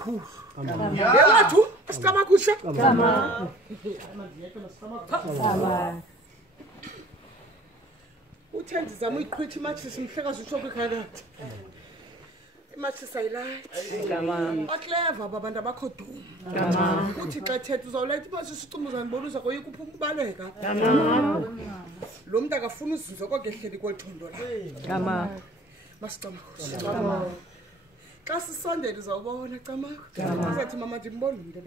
omkhulu yewathu asicamakusha uthendi zama uyiqhwithi imatshisi mhlekazi utsho kwikhalati imatshisi ayilayithi bakleva abantu abakho duma uthi xa thetha uzawulayitha imatshisi ucumbuza ndibona uza koyika uphuma ubaleka lo mntu akafuna uzinzo kokehleli kwelithondo la masicamakusha xa sisondela uzawubona camako uzathi mama ndimbona umntu